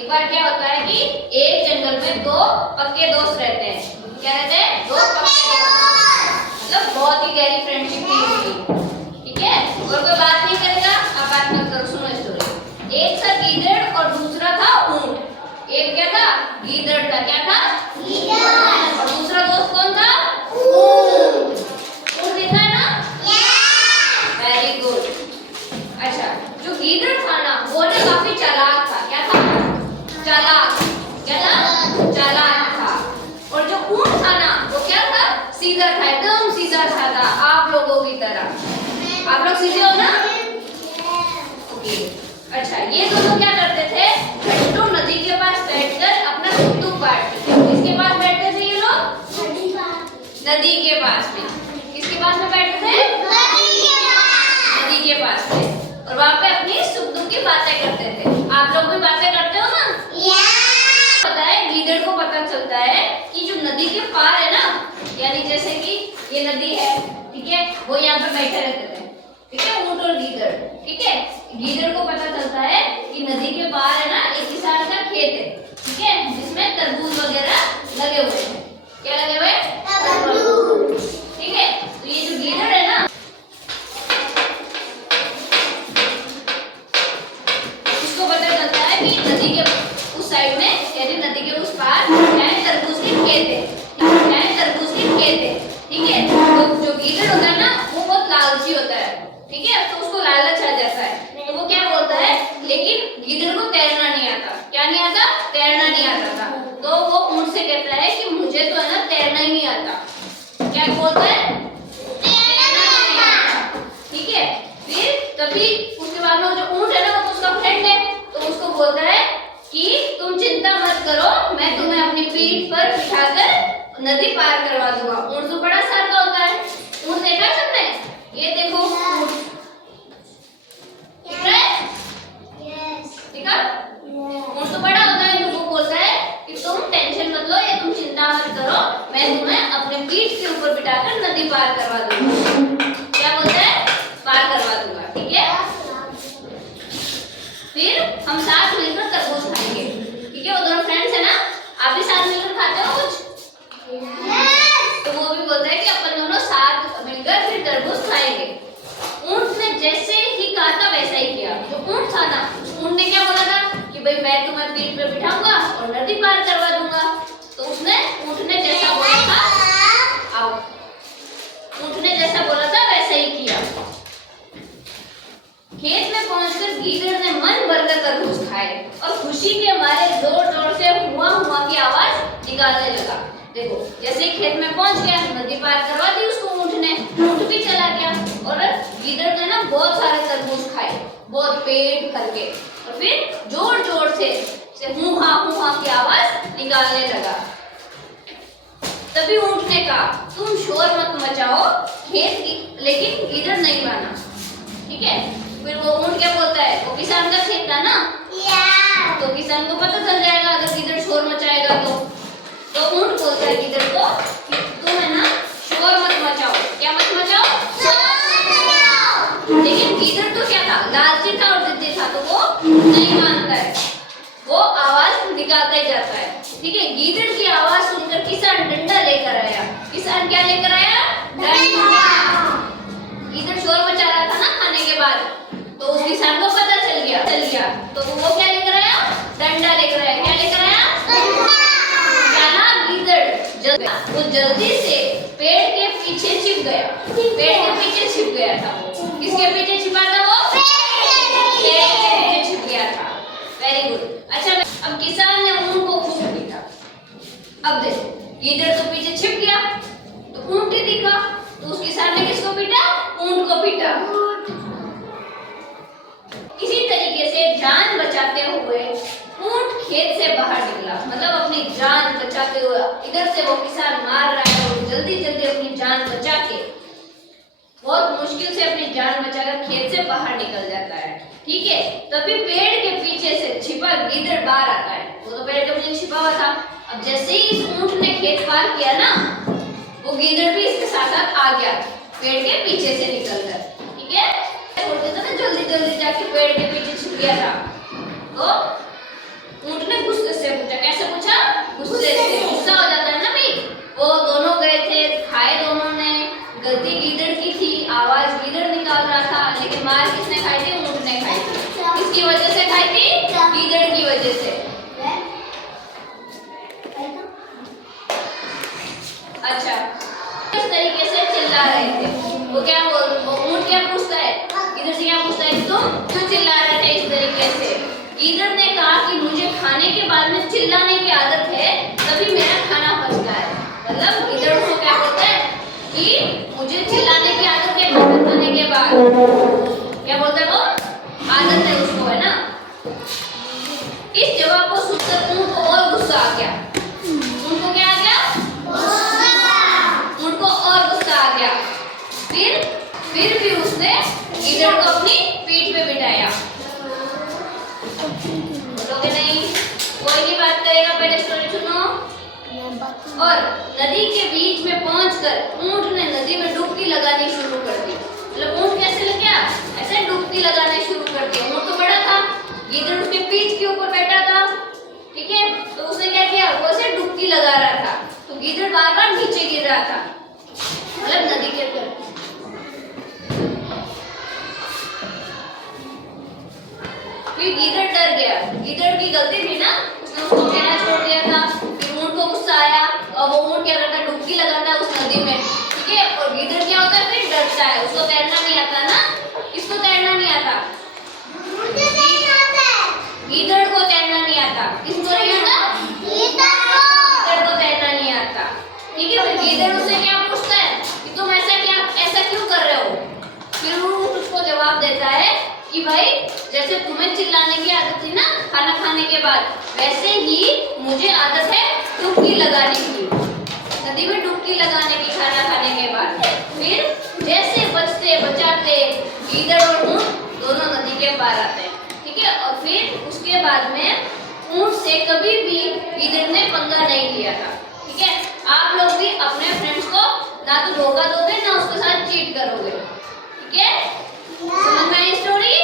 एक बार क्या होता है कि एक जंगल में दो पक्के दोस्त रहते हैं। क्या रहते हैं? दो पक्के दोस्त, मतलब बहुत ही गहरी फ्रेंडशिप थी उनकी। ठीक है, और कोई बात नहीं करेगा, आप बात मत करो, सुनो स्टोरी। एक था गीदड़ और दूसरा था ऊंट। एक क्या था? गीदड़ था। क्या था? गीदड़। और दूसरा दोस्त कौन था? ऊंट। ऊंट देखा है ना? Very good. अच्छा, जो गीदड़ था ना वो ना काफी चालाक था। क्या था? चालाक। क्या था? चालाक था। और जो ऊंट था ना वो क्या था? सीधा था, एकदम सीधा था आप लोगों की तरह। आप लोग सीधे हो ना? ओके। अच्छा, ये दोनों क्या करते थे? घंटों नदी के पास बैठकर अपना दुख दुख बांटते थे। किसके पास बैठते थे ये लोग? नदी के पास में। किसके पास में बैठते थे? नदी के पास में। और वहाँ पे अपनी सुख दुख की बातें करते थे। आप लोग भी बातें करते हो ना? पता है, गीदड़ को पता चलता है कि जो नदी के पार है ना, यानी जैसे कि ये नदी है, ठीक है, वो यहाँ पे बैठे रहते थे। ठीक है, ऊंट और गीदड़। ठीक है, गीदड़ को पता चलता है कि नदी के पार है ना एक किसान का खेत है, ठीक है, जिसमें तरबूज वगैरह लगे हुए हैं। क्या लगे हुए? तरबूज। ठीक है, तो ये जो गीदड़ है ना उसको पता चलता है कि नदी के उस साइड में, यानी नदी के उस पार क्या है? तरबूज के खेत है। क्या है? तरबूज के खेत है। ठीक है, तो जो गीदड़ होता है ना वो बहुत लालची होता है। ठीक है, तो उसको लालच आ जाता है, तो वो क्या बोलता है, लेकिन गीदड़ को तैरना नहीं आता। क्या नहीं आता? तैरना नहीं आता था। तो वो ऊंट से कहता है कि मुझे तो है ना तैरना ही नहीं आता। क्या बोलता है? तैरना नहीं आता। ठीक है, फिर तभी उसके बाद में वो जो ऊंट है ना वो तो उसका फ्रेंड है, तो उसको बोलता है कि तुम चिंता मत करो, मैं तुम्हें अपनी पीठ पर बिठाकर नदी पार करवा दूंगा। ऊंट तो बड़ा सार का होता है। ऊंट देखा है सबने? ये देखो ऊंट दिख रहा है? देखा? ऊंट तो बड़ा होता है, तो वो बोलता है कि तुम टेंशन मत लो, ये तुम चिंता मत करो, मैं तुम्हें अपने पीठ के ऊपर बिठाकर नदी पार करवा दूंगा। क्या बोलता है? पार करवा दूंगा। ठीक है, फिर हम साथ मिलकर तरबूज खाएंगे। ठीक है, वो दोनों फ्रेंड्स है ना, आप भी साथ मिलकर खाते हो कुछ? तो वो भी बोलता है कि अपन दोनों साथ मिलकर फिर तरबूज खाएंगे। ऊंट ने जैसे ही कहा था वैसा ही किया। जो ऊंट था ना, ऊंट ने क्या बोला था कि भाई मैं तुम्हें पीठ पे बिठाऊंगा और नदी पार करवा दूंगा। तो उसने ऊंट ने जैसा बोला था, आओ, ऊंट ने जैसा बोला था वैसा ही किया। खेत में पहुंचकर गीदड़ ने मन भरकर तरबूज खाए और खुशी के मारे जोर जोर से हुआ हुआ की आवाज निकालने लगा। देखो, जैसे ही खेत में पहुंच गया, नदी पार करवा दी उसको ऊंट ने, ऊंट भी चला गया और गीदड़ ने ना बहुत सारे तरबूज खाए, बहुत पेट भर के, और फिर जोर जोर से हुआ की आवाज निकालने लगा। तभी ऊंट ने कहा, तुम शोर मत मचाओ, खेत की, लेकिन गीदड़ नहीं माना। ठीक है, फिर वो ऊंट क्या बोलता है, वो किसान का खेत था ना, तो किसान को पता चल जाएगा अगर गीदड़ शोर मचाएगा तो ऊंट बोलता है गीदड़ को कि तुम है ना शोर मत मचाओ। क्या मत मचाओ? लेकिन गीदड़ तो क्या था, लालची था और जिद्दी था, तो वो नहीं मानता है, वो आवाज निकालता ही जाता है। ठीक है, गीदड़ की आवाज सुनकर किसान डंडा लेकर आया। किसान क्या लेकर आया? डंडा। गीदड़ शोर मचा रहा था ना खाने के बाद, तो उस किसान को पता चल गया, तो वो क्या लेकर आया? डंडा लेकर आया। क्या लेकर आया? वो जल्दी से पेड़ के पीछे छिप गया। पेड़ के पीछे छिप गया था वो। किसके पीछे छिपा था वो? पेड़ के पीछे छिप गया था। Very good. अच्छा, अब किसान ने ऊंट को खूब पीटा। अब देखो, गीदड़ तो पीछे छिप गया, तो ऊंट ही दिखा, तो उस किसान ने किसको पीटा? ऊंट को पीटा। इसी तरीके से जान बचाते हुए ऊंट खेत से बाहर निकला, मतलब अपनी जान बचाते हुए। इधर से वो किसान मार रहा है और जल्दी जल्दी अपनी जान बचा के, बहुत मुश्किल से अपनी जान बचाकर खेत से बाहर निकल जाता है। ठीक है, तभी पेड़ के पीछे से छिपा गीदड़ बाहर आता है। वो तो पेड़ के पीछे छिपा हुआ था। अब जैसे ही इस ऊंट ने खेत पार किया ना, वो गीदड़ भी इसके साथ साथ आ गया पेड़ के पीछे से निकलकर। ठीक है, बोलते थे ना जल्दी जल्दी जाके पेड़ के पीछे छिप गया था, तो ऊंट ने चिल्लाने की आदत है तभी मेरा खाना पचता है। मतलब गीदड़ उसको क्या बोलता है कि मुझे चिल्लाने की आदत है खाना खाने के बाद। क्या बोलता है वो? आदत है उसको, है ना। इस जवाब को सुनकर ऊंट को और गुस्सा आ गया। ऊंट को क्या आ गया? ऊंट को और गुस्सा आ गया। फिर भी उसने गीदड़ को अपनी पीठ पे बिठाया। बोलोगे नहीं? कोई नहीं बात करेगा, पहले स्टोरी सुनो। और नदी के बीच में पहुंचकर ऊंट ने नदी में डुबकी लगानी शुरू कर दी। मतलब ऊंट कैसे लग गया? ऐसे डुबकी लगाने शुरू कर दी। ऊंट तो बड़ा था, गीदड़ उसके पीठ के ऊपर बैठा था, ठीक है। तो उसने क्या किया? वो ऐसे डुबकी लगा रहा था, तो गीदड़ बार बार नीचे गिर रहा था, मतलब नदी के अंदर। फिर गीदड़ डर गया। गीदड़ की गलती थी ना, उसने उसको कहना छोड़ दिया था। फिर ऊंट को गुस्सा आया और वो ऊंट क्या करता है? डुबकी लगाता है उस नदी में, ठीक है। और गीदड़ क्या होता है? फिर डरता है, उसको तैरना नहीं आता ना। किसको तैरना नहीं आता? गीदड़ को तैरना नहीं आता। किसको नहीं आता? गीदड़ को तैरना नहीं आता, ठीक है। फिर गीदड़ उससे क्या पूछता है कि तुम ऐसा क्यों कर रहे हो? फिर ऊंट उसको जवाब देता है कि भाई जैसे तुम्हें चिल्लाने की आदत थी ना खाना खाने के बाद, वैसे ही मुझे आदत है डुबकी लगाने की, नदी में डुबकी लगाने की खाना खाने के बाद। फिर जैसे बचते बचाते गीदड़ और ऊंट दोनों नदी के पार आते हैं, ठीक है। और फिर उसके बाद में ऊंट से कभी भी गीदड़ ने पंगा नहीं लिया था, ठीक है। आप लोग भी अपने फ्रेंड्स को ना तो धोखा दोगे ना उसके साथ चीट करोगे, ठीक है। समझ में आई स्टोरी?